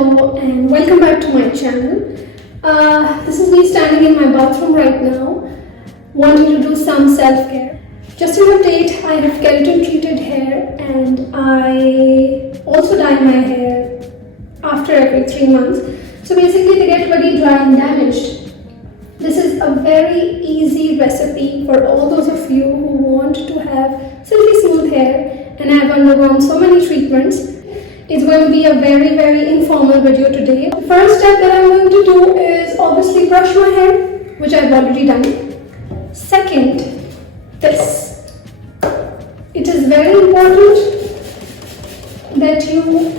Hello and welcome back to my channel. This is me standing in my bathroom right now, wanting to do some self-care. Just an update, I have keratin treated hair and I also dye my hair after every 3 months. So basically they get very dry and damaged. This is a very easy recipe for all those of you who want to have silky smooth hair and have undergone so many treatments. It's going to be a very informal video today. The first step that I'm going to do is obviously brush my hair, which I've already done. Second, this. It is very important that you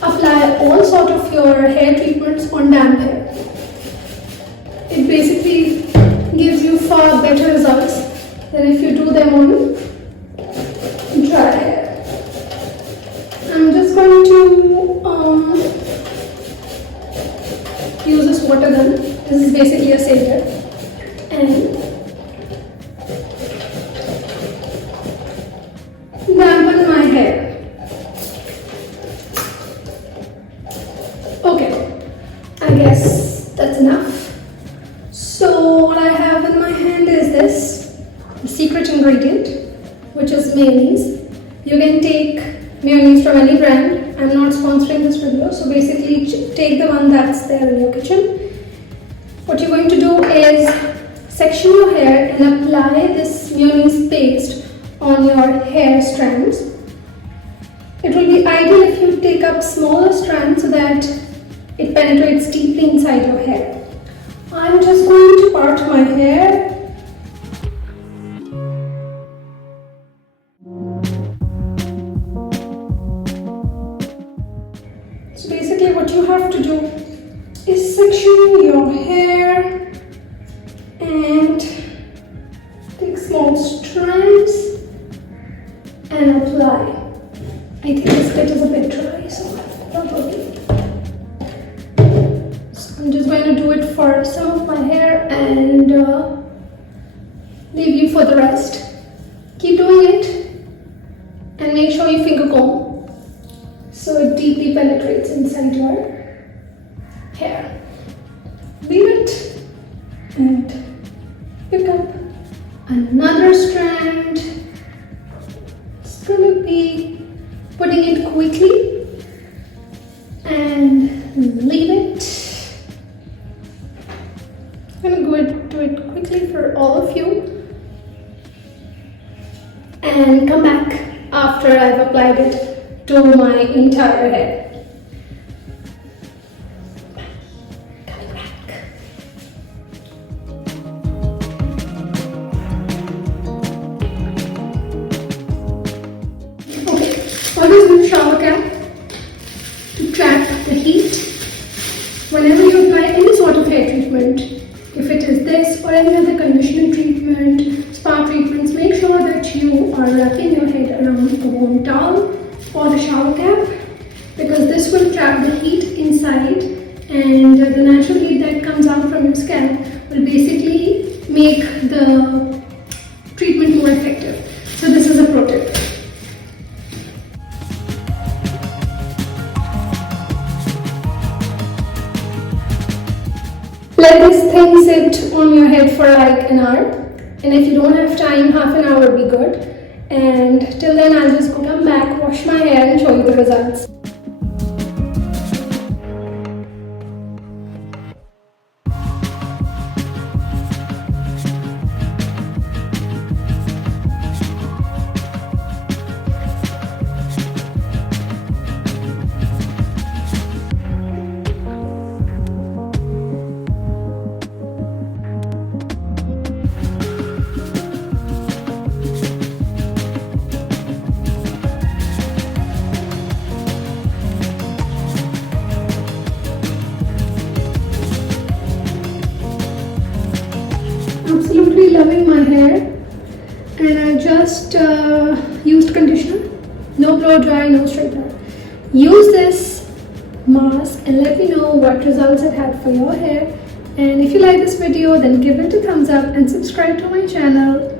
apply all sort of your hair treatments on damp hair. It basically gives you far better results than if you do them on dry hair. I'm just going to use this water gun. This is basically a savior, and dampen my hair. Okay, I guess that's enough. So what I have in my hand is this, the secret ingredient, which is mayonnaise. You can take mayonnaise from any brand. I'm not sponsoring this video, so basically take the one that's there in your kitchen. What you're going to do is section your hair and apply this mayonnaise paste on your hair strands. It will be ideal if you take up smaller strands so that it penetrates deeply inside your hair. I'm just going to part my hair. So basically what you have to do is section your hair and take small strands and apply. I think this bit is a bit dry, so probably. So I'm just going to do it for some of my hair and leave you for the rest. Keep doing it and make sure you finger comb so it deeply penetrates inside your hair. Leave it and pick up another strand. It's going to be putting it quickly and leave it. I'm going to do it quickly for all of you and come back after I've applied it to my entire head. Always use a shower cap to trap the heat. Whenever you apply any sort of hair treatment, if it is this or any other conditioning treatment, spa treatments, make sure that you are wrapping your head around a warm towel or the shower cap, because this will trap the heat inside and the natural heat that comes out from your scalp will basically make the treatment more effective. So this is a pro tip. Let this thing sit on your head for like an hour, and if you don't have time, half an hour will be good. And till then, I'll just come back, wash my hair and show you the results. Absolutely loving my hair, and I just used conditioner, no blow dry, no straightener. Use this mask and let me know what results it had for your hair, and if you like this video then give it a thumbs up and subscribe to my channel.